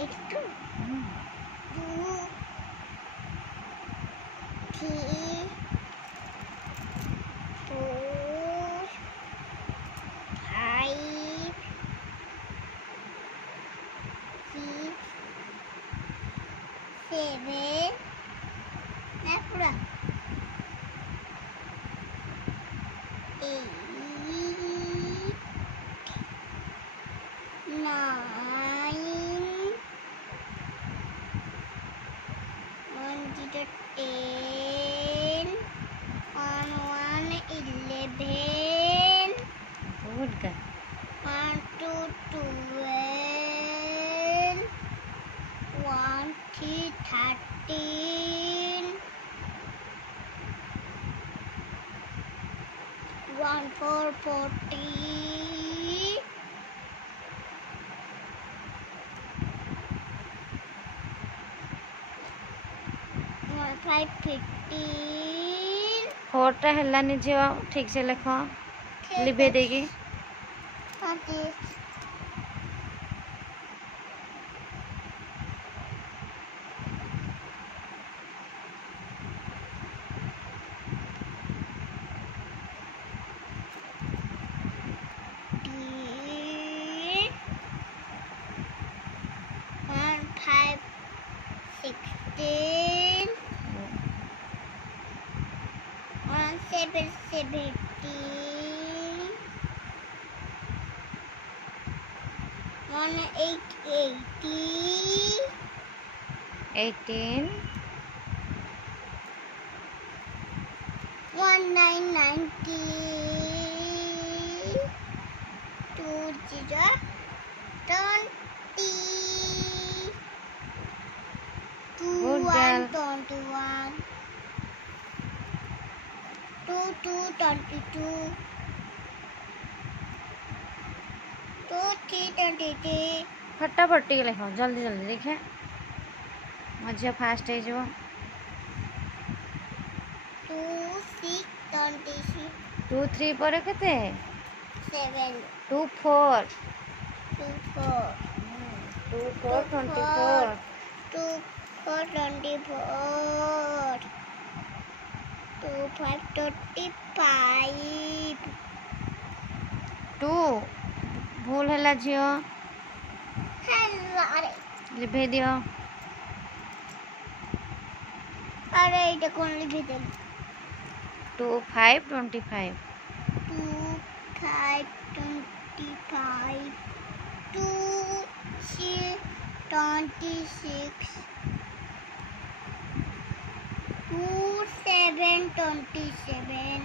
82, 2, 3, 4, 5, 6, 7, তারপর 8, 9, 10, 11, 11, Good girl. 12, 13, 14, 15, 4ଟା ହେଲାନି ଝିଅ ଠିକ ସେ ଲେଖ ଲିଭେଇ ଦେଇକି 20, One, 5, 16, 1, 7, 17, 1, 8, 18, 18 1, 9, 19, 2, 0, 20, 2, Good 1, girl. 21, 2, 2, 22, 2, 3, 23, फटाफट ଟିକେ ଲେଖ ଜଲ୍ଦି ଜଲ୍ଦି ଦେଖେ ମୋ ଝିଅ ଫାଷ୍ଟ ହେଇଯିବ 2, 6, 26, 2 3 ପରେ କେତେ 7, 2 4 2, 4, 2 2, 4 24 2, 4, 24, 2, 5, 25, 2 ଭୁଲ ହେଲା ଝିଅ hello, ଲିଭେଇ ଦିଅ अरे এটা কোন লিখে দেন 2 5 25 2, 5, 25, 2, 6, 26, 2, 7, 27,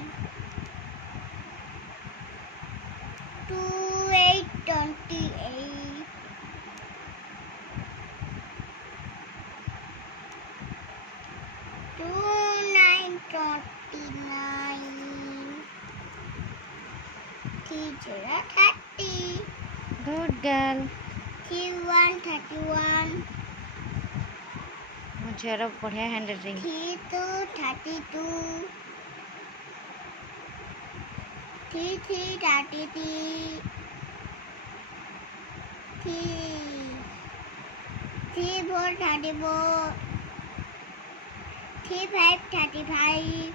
2, 8, 28, 2, 9, 29, 3, 0, 30, गुड गर्ल 3, 1, 31, ମୋ ଝିଅର ବଢ଼ିଆ ହ୍ୟାଣ୍ଡ ରାଇଟିଂ 3, 2, 32, 3, 3, 33, 3, 4, 34, 3, 5, 35,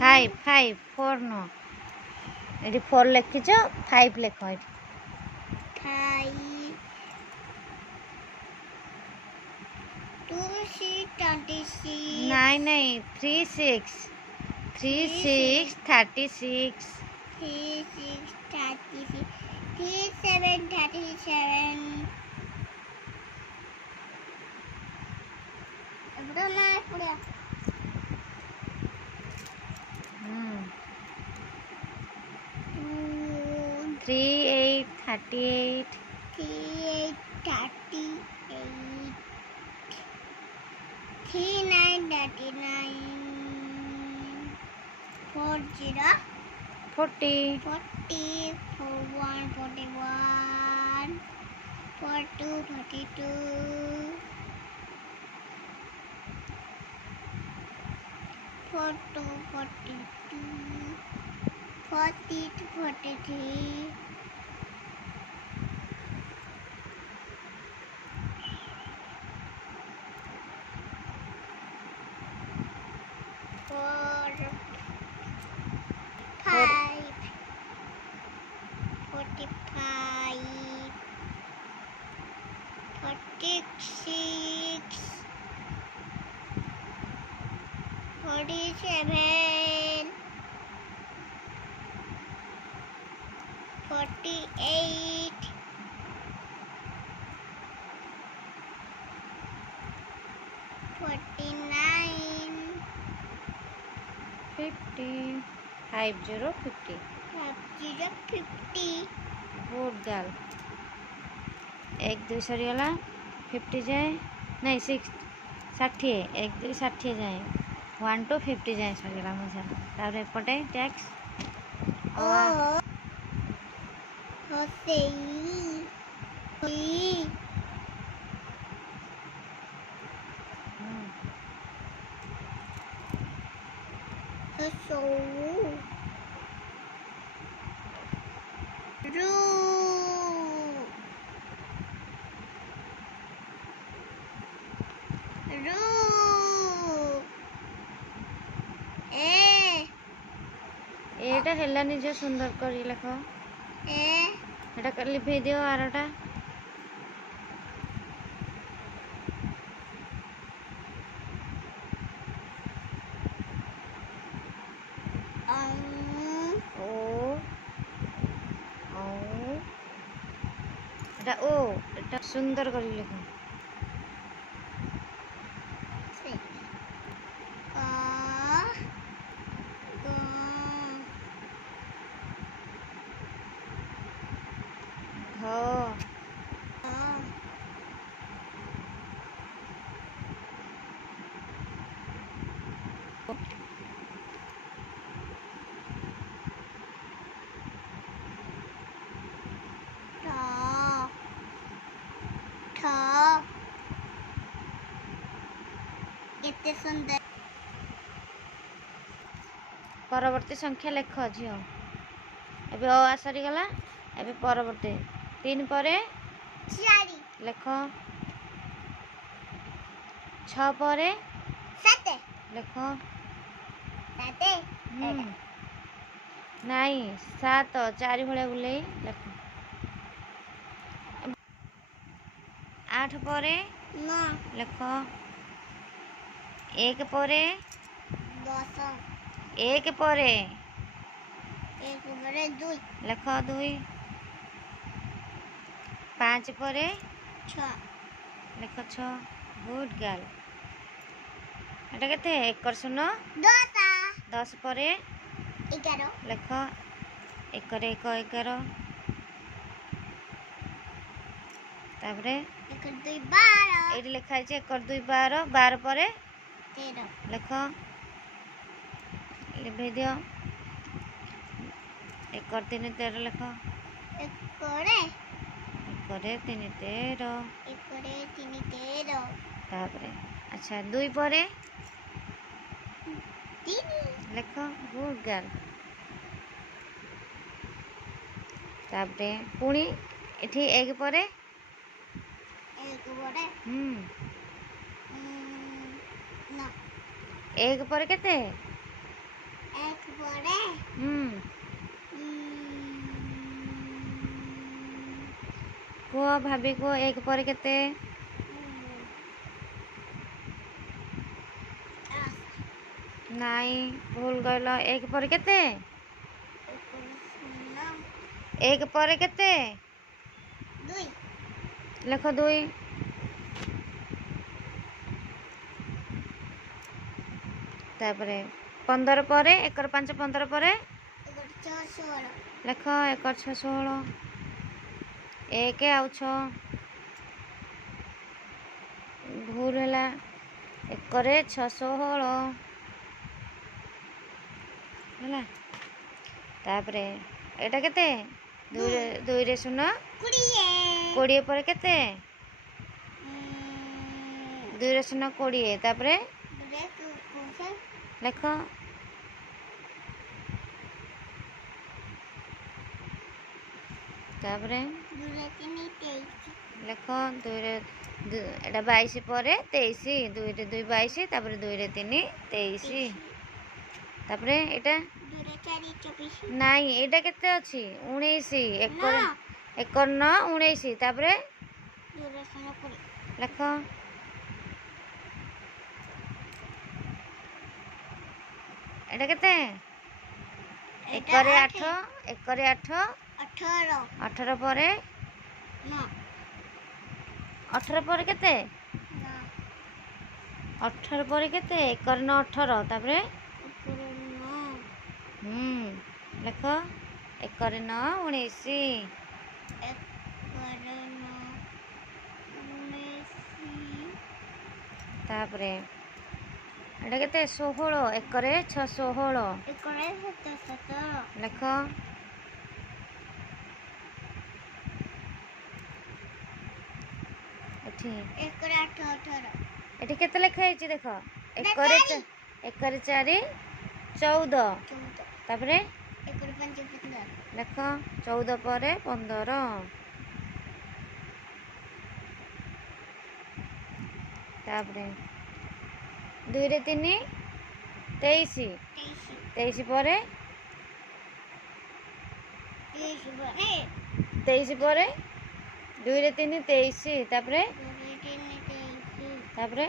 5 5 4 नो ଏଠି 4 ଲେଖିଛ 5 ଲେଖ ଏଠି 5, 2, 6, 26, ନାଇଁ ନାଇଁ 3 6 3 6 36 3, 6, 36, 3, 7, 37. Esto no es pura. 2, 3 8 38 3, 8, 38, 3, 9, 39, 4, 0, 40 40, 4, 1, 41, 4, 2, 42, 4, 2, 42, 40 to 43, 45, 46, 47, 48, 49, 50 50 50 50. Good girl 1 2 सरीगला 50 जाए नहीं 6 60 1 2 60 जाए 1 to 50 जाए सरीगला मजा तार एपटे tax Oh, Jose. So, Ru. Ru. एटा हेलानी जो सुंदर करी लेख एटा कर लिभे दियो आरटा ओ ओ एटा ओ एटा सुंदर करी लेख घ केते सुंदर परवर्ती संख्या लेख झियो एबे अ सरी गला एबे परवर्ती 3 परे 4 लेख 6 परे 7 लेख 7 नहीं 7 4 भले बुले लेख 8 परे 9 लेख 1 परे 10 1 परे 1 बरे 2 लेख 2 5 परे 6 लेख 6 गुड गर्ल एटा केते 1 कर सुनो 10 10 परे 11 लेख 1 रे 1 11 तापरे 1 2 12 एटी लेखा है 1 2 12 12 परे 13 लेख लिभे दियो 1 3 13 लेख 1 रे 1 रे 3 13 1 रे 3 13 तापरे अच्छा 2 परे 3 लेख गुड गर्ल तापरे पुणी एठी 1 परे 1 बरे 9 1 परे केते 1 बरे को भाभी को 1 परे केते नहीं भूल गइल 1 परे केते 1 परे केते 2 लेख 2 तापरे 15 परे 1 5 15 परे 1 6 16 लेख 1 6 16 1 आउ 6 भूल है 1 रे 6 16 है तापरे एटा केते 2 रे सुनो 20 पर केते 2 रे सुनो 20 तापरे लेख तापरे लेख 2 रे एटा 22 पर 23 2 रे 2 22 तापरे 2 रे 3 23 ତାପରେ ଏଇଟା 2 4 24 ନାଇଁ ଏଇଟା କେତେ ଅଛି 19 ନା 1 19 ତାପରେ 2 20 ଲେଖ ଏଇଟା କେତେ 1 ରେ 8 1 ରେ 8 18 18 ପରେ ନା 18 ପରେ କେତେ ନା 18 ପରେ କେତେ 1 ରେ 9 18 ତାପରେ ଉପରେ ନା ଲେଖ 1 ରେ 9 19 1 9 19 ତାପରେ ଏଇଟା କେତେ 16 1 ରେ 6 16 1 17 ଲେଖ ଏଠି 1 8 18 ଏଠି କେତେ ଲେଖା ହେଇଛି ଦେଖ 1 ରେ 4 14 ତାପରେ 1 5 15 ଲେଖ 14 ପରେ 15 ତାପରେ 2 ରେ 3 23 23 ପରେ 23 ପରେ 2 ରେ 3 23 ତାପରେ 2 4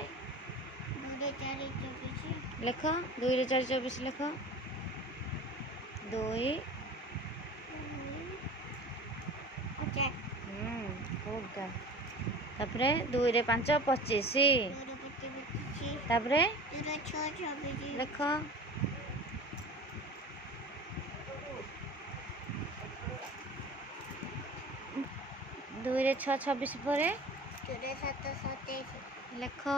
ଲେଖ 2 ରେ 4 24 ଲେଖ 2 ଗୁଡ୍ ଗାର୍ଲ ତାପରେ 2 ରେ 5 25 ତାପରେ ଲେଖ 2 ରେ 6 26 ପରେ 2 ରେ 7 27 ଲେଖ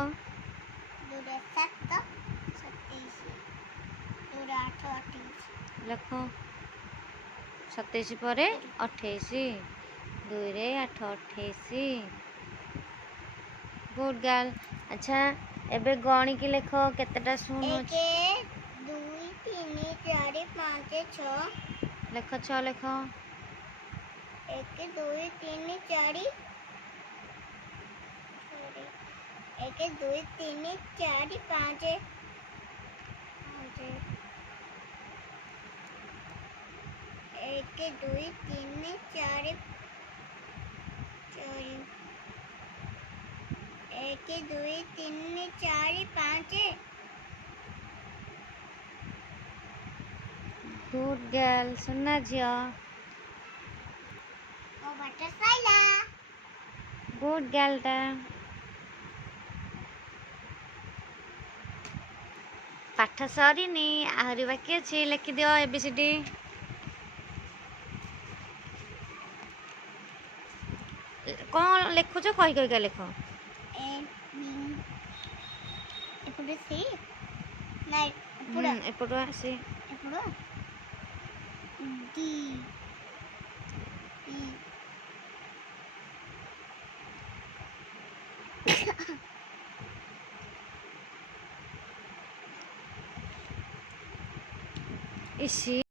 2 ରେ 7 27 2 ରେ 8 28 ଲେଖ 27 ପରେ 28 2 ରେ 8 28 ଗୁଡ୍ ଗାର୍ଲ ଆଚ୍ଛା ଏବେ ଗଣିକି ଲେଖ କେତେଟା ଶୂନ 1 ଅଛି 2 3 4 5 6 ଲେଖ 6 ଲେଖ 1 2 3 4 1 2 3 4 5 1 2 3 4 1 2 3 4 5 ଗୁଡ୍ ଗାର୍ଲ ସୁନା ଝିଅ ମୋ ବାଟ ସାଇଲା ଗୁଡ୍ ଗାର୍ଲଟା ପାଠ ସରିନି ଆହୁରି ବାକି ଅଛି ଲେଖିଦିଅ ABCD କ'ଣ ଲେଖୁଛ କହି କହିକା ଲେଖ ଏପଟେ ସି ନାଇଁ ଏପଟୁ ଆସି ଏପଟ ଡି ଇସି